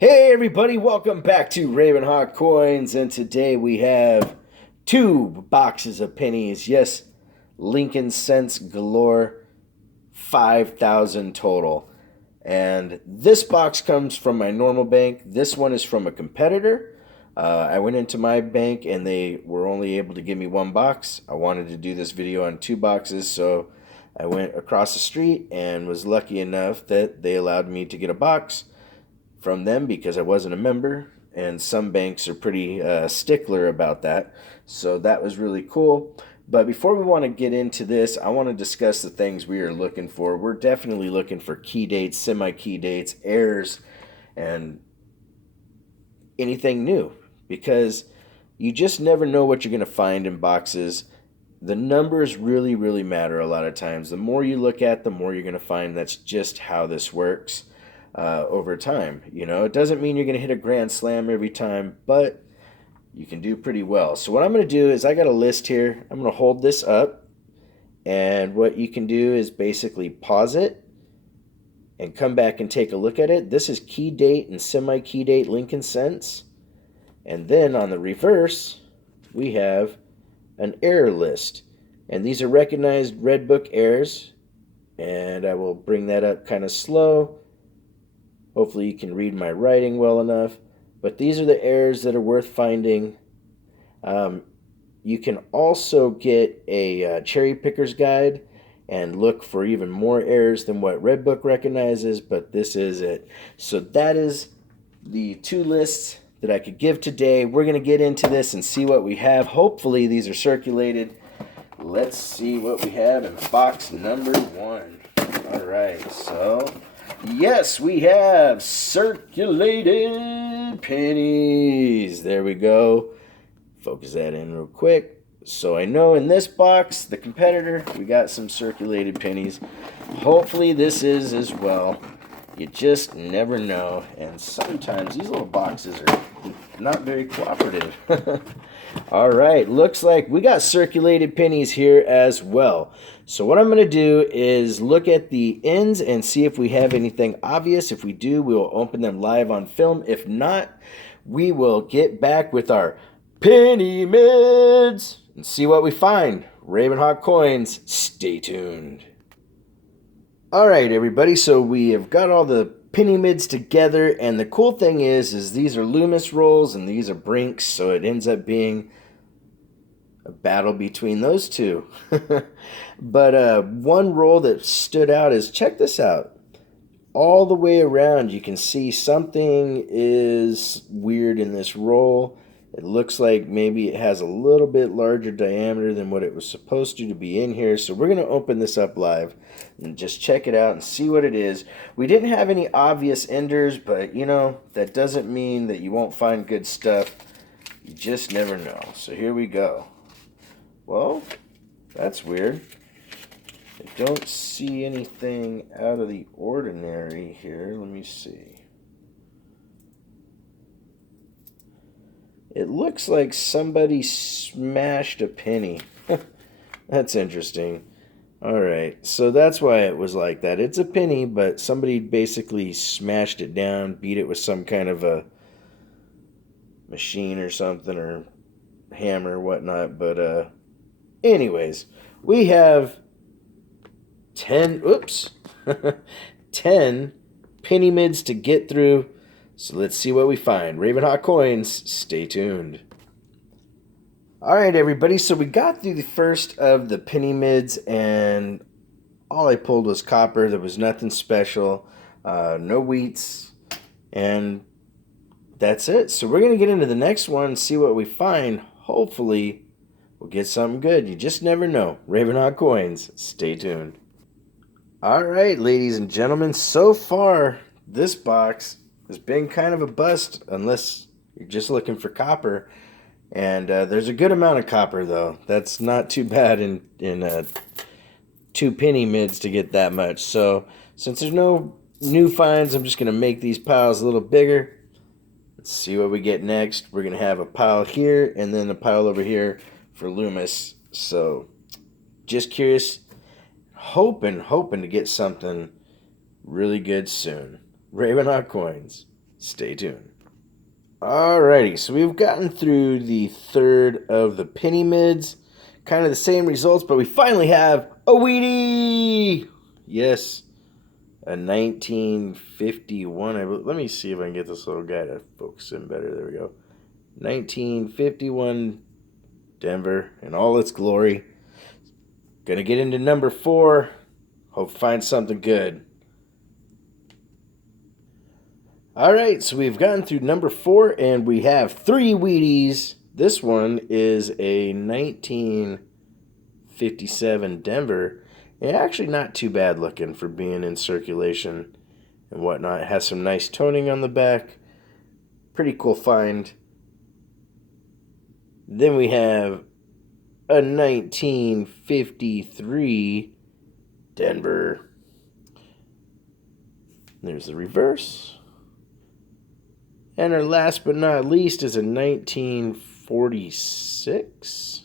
Hey everybody, welcome back to Ravenhawk Coins, and today we have two boxes of pennies. Yes, Lincoln cents galore, 5,000 total. And this box comes from my normal bank. This one is from a competitor. I went into my bank and they were only able to give me one box. I wanted to do this video on two boxes, so I went across the street and was lucky enough that they allowed me to get a box from them because I wasn't a member, and some banks are pretty stickler about that. So that was really cool. But before we want to get into this, I want to discuss the things we are looking for. We're definitely looking for key dates, semi-key dates, errors, and anything new because you just never know what you're going to find in boxes. The numbers really, really matter a lot of times. The more you look at, the more you're going to find. That's just how this works over time. You know, it doesn't mean you're going to hit a grand slam every time, but you can do pretty well. So what I'm going to do is I got a list here. I'm going to hold this up, and what you can do is basically pause it and come back and take a look at it. This is key date and semi-key date Lincoln cents. And then on the reverse, we have an error list. And these are recognized Red Book errors. And I will bring that up kind of slow. Hopefully you can read my writing well enough. But these are the errors that are worth finding. You can also get a cherry picker's guide and look for even more errors than what Red Book recognizes, but this is it. So that is the two lists that I could give today. We're going to get into this and see what we have. Hopefully these are circulated. Let's see what we have in box number one. All right, so yes, we have circulated pennies. There we go. Focus that in real quick. So I know in this box, the competitor, we got some circulated pennies. Hopefully this is as well. You just never know. And sometimes these little boxes are not very cooperative. All right, looks like we got circulated pennies here as well. So what I'm going to do is look at the ends and see if we have anything obvious. If we do, we will open them live on film. If not, we will get back with our penny mids and see what we find. Ravenhawk Coins, stay tuned. All right, everybody, so we have got all the penny mids together, and the cool thing is these are Loomis rolls and these are Brinks, so it ends up being a battle between those two. But one roll that stood out is, check this out. All the way around, you can see something is weird in this roll. It looks like maybe it has a little bit larger diameter than what it was supposed to be in here. So we're going to open this up live and just check it out and see what it is. We didn't have any obvious enders, but you know, that doesn't mean that you won't find good stuff. You just never know. So here we go. Well, that's weird. I don't see anything out of the ordinary here. Let me see. It looks like somebody smashed a penny. That's interesting. All right, so that's why it was like that. It's a penny, but somebody basically smashed it down, beat it with some kind of a machine or something, or hammer or whatnot. But anyways, we have 10 10 penny mids to get through. So let's see what we find. Ravenhawk Coins, stay tuned. All right, everybody, so we got through the first of the penny mids, and all I pulled was copper. There was nothing special, no wheats, and that's it. So we're going to get into the next one, see what we find. Hopefully, we'll get something good. You just never know. Ravenhawk Coins, stay tuned. All right, ladies and gentlemen, so far, this box has been kind of a bust unless you're just looking for copper. And there's a good amount of copper, though. That's not too bad in two penny mids to get that much. So since there's no new finds, I'm just going to make these piles a little bigger. Let's see what we get next. We're going to have a pile here and then a pile over here for Loomis. So just curious, hoping to get something really good soon. Ravenhawk Coins, Stay tuned. Alrighty, so we've gotten through the third of the penny mids. Kind of the same results, but we finally have a Wheatie! Yes, a 1951. Let me see if I can get this little guy to focus in better. There we go. 1951 Denver in all its glory. Gonna get into number 4. Hope to find something good. Alright, so we've gotten through number 4 and we have 3 Wheaties. This one is a 1957 Denver. And actually not too bad looking for being in circulation and whatnot. It has some nice toning on the back. Pretty cool find. Then we have a 1953 Denver. There's the reverse. And our last but not least is a 1946.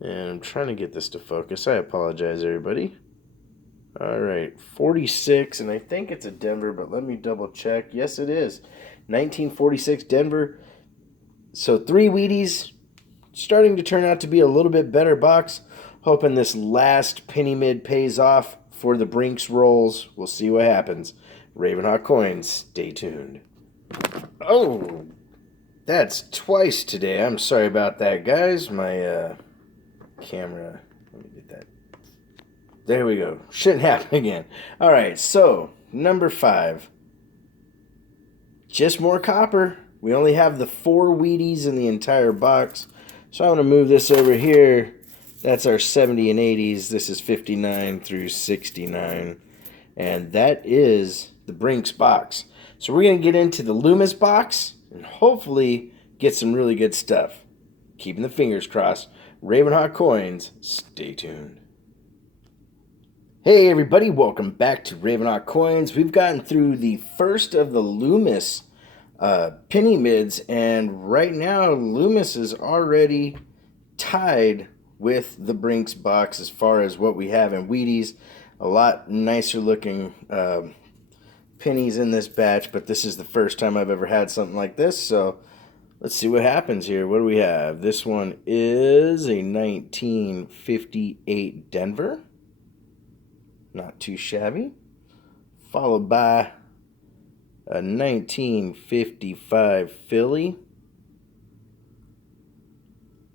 And I'm trying to get this to focus. I apologize, everybody. Alright, 46, and I think it's a Denver, but let me double check. Yes, it is. 1946 Denver. So 3 Wheaties. Starting to turn out to be a little bit better box. Hoping this last penny mid pays off for the Brinks rolls. We'll see what happens. Ravenhawk Coins, stay tuned. Oh, that's twice today. I'm sorry about that, guys. My camera. Let me get that. There we go. Shouldn't happen again. All right, so number 5. Just more copper. We only have the 4 Wheaties in the entire box. So I'm going to move this over here. That's our 70 and 80s. This is 59 through 69. And that is the Brinks box. So we're going to get into the Loomis box and hopefully get some really good stuff. Keeping the fingers crossed. Ravenhawk Coins, stay tuned. Hey everybody, welcome back to Ravenhawk Coins. We've gotten through the first of the Loomis penny mids, and right now Loomis is already tied with the Brinks box as far as what we have in Wheaties. A lot nicer looking pennies in this batch, but this is the first time I've ever had something like this, so let's see what happens here. What do we have? This one is a 1958 Denver. Not too shabby. Followed by a 1955 Philly.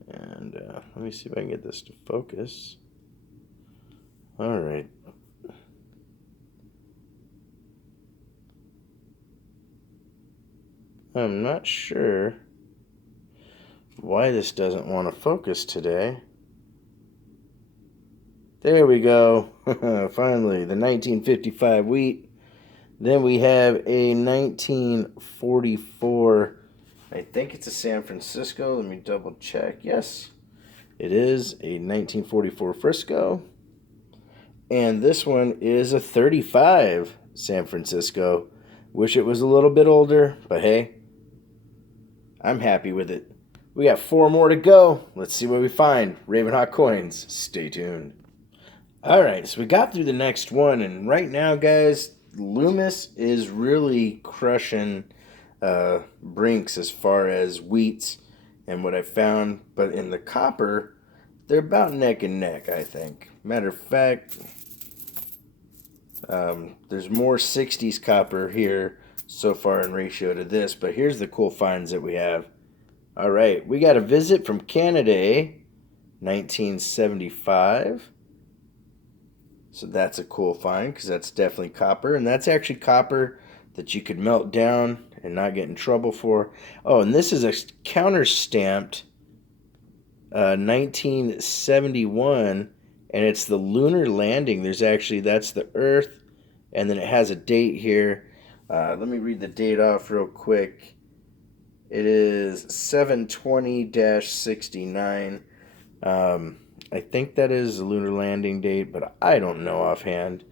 And let me see if I can get this to focus. All right. I'm not sure why this doesn't want to focus today. There we go. Finally, the 1955 wheat. Then we have a 1944. I think it's a San Francisco. Let me double check. Yes, it is a 1944 Frisco. And this one is a 35 San Francisco. Wish it was a little bit older, but hey, I'm happy with it. We got 4 more to go. Let's see what we find. Ravenhawk Coins, stay tuned. Alright, so we got through the next one, and right now, guys, Loomis is really crushing Brinks as far as wheats and what I found. But in the copper, they're about neck and neck, I think. Matter of fact, there's more 60s copper here so far in ratio to this, but here's the cool finds that we have. All right, we got a visit from Canada, 1975. So that's a cool find because that's definitely copper, and that's actually copper that you could melt down and not get in trouble for. Oh, and this is a counter-stamped 1971, and it's the lunar landing. There's actually, that's the Earth, and then it has a date here. Let me read the date off real quick. It is 7/20-69. I think that is the lunar landing date, but I don't know offhand.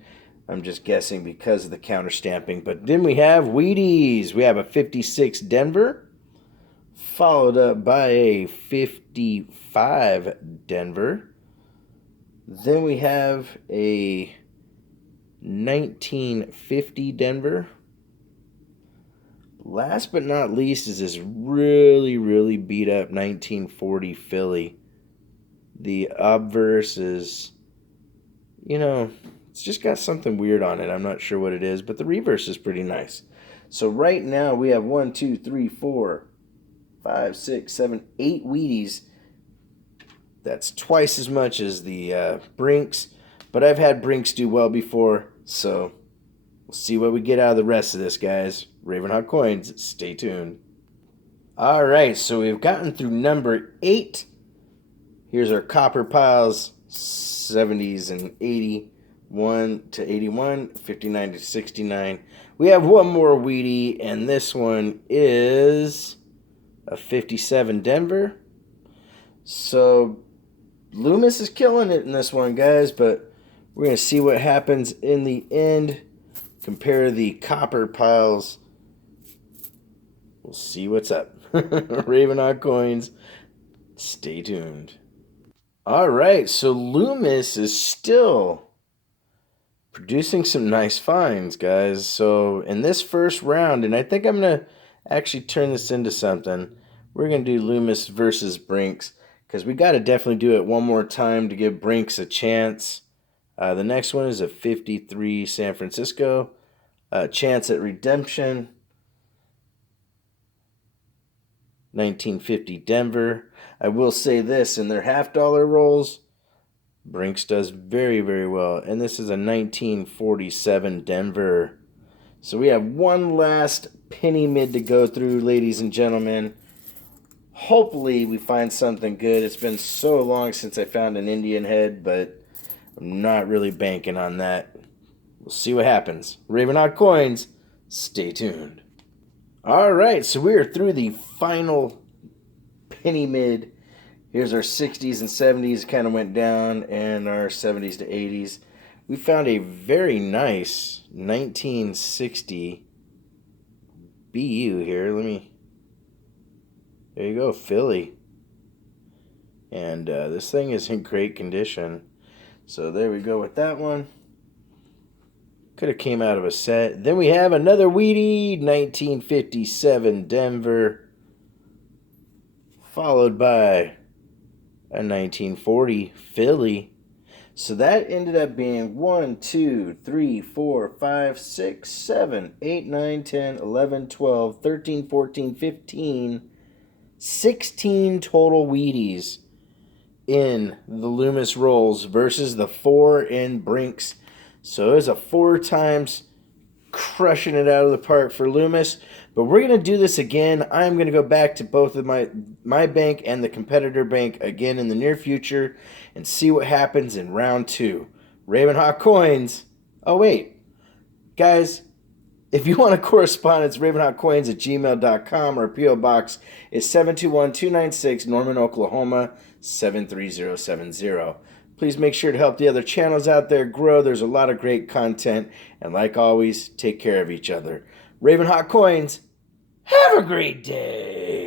I'm just guessing because of the counter stamping. But then we have Wheaties. We have a 56 Denver, followed up by a 55 Denver. Then we have a 1950 Denver. Last but not least is this really, really beat up 1940 Philly. The obverse is, it's just got something weird on it. I'm not sure what it is, but the reverse is pretty nice. So right now we have 1, 2, 3, 4, 5, 6, 7, 8 Wheaties. That's twice as much as the Brinks, but I've had Brinks do well before, so we'll see what we get out of the rest of this, guys. Ravenhawk Coins, stay tuned. All right, so we've gotten through number 8. Here's our copper piles, 70s and 81 to 81, 59 to 69. We have one more Wheatie, and this one is a 57 Denver. So Loomis is killing it in this one, guys, but we're going to see what happens in the end. Compare the copper piles. We'll see what's up. Ravenhawk Coins, stay tuned. All right, so Loomis is still producing some nice finds, guys. So in this first round, and I think I'm going to actually turn this into something, we're going to do Loomis versus Brinks, because we got to definitely do it one more time to give Brinks a chance. The next one is a 53 San Francisco. Chance at redemption. 1950 Denver. I will say this, in their $half rolls, Brinks does very, very well. And this is a 1947 Denver. So we have one last penny mid to go through, ladies and gentlemen. Hopefully we find something good. It's been so long since I found an Indian head, but I'm not really banking on that. We'll see what happens. Ravenhawk Coins, stay tuned. All right, so we are through the final penny mid. Here's our 60s and 70s, kind of went down, and our 70s to 80s. We found a very nice 1960 BU here. There you go, Philly. And this thing is in great condition. So there we go with that one. Could have came out of a set. Then we have another Wheatie, 1957 Denver, followed by a 1940 Philly. So that ended up being 1, 2, 3, 4, 5, 6, 7, 8, 9, 10, 11, 12, 13, 14, 15, 16 total Wheaties in the Loomis rolls versus the 4 in Brinks. So it was a 4 times crushing it out of the park for Loomis. But we're going to do this again. I'm going to go back to both of my bank and the competitor bank again in the near future and see what happens in round 2. Ravenhawk Coins. Oh, wait. Guys, if you want to correspond, it's ravenhawkcoins@gmail.com. Our P.O. Box is 721-296 Norman, Oklahoma, 73070. Please make sure to help the other channels out there grow. There's a lot of great content. And like always, take care of each other. Ravenhawk Coins, have a great day.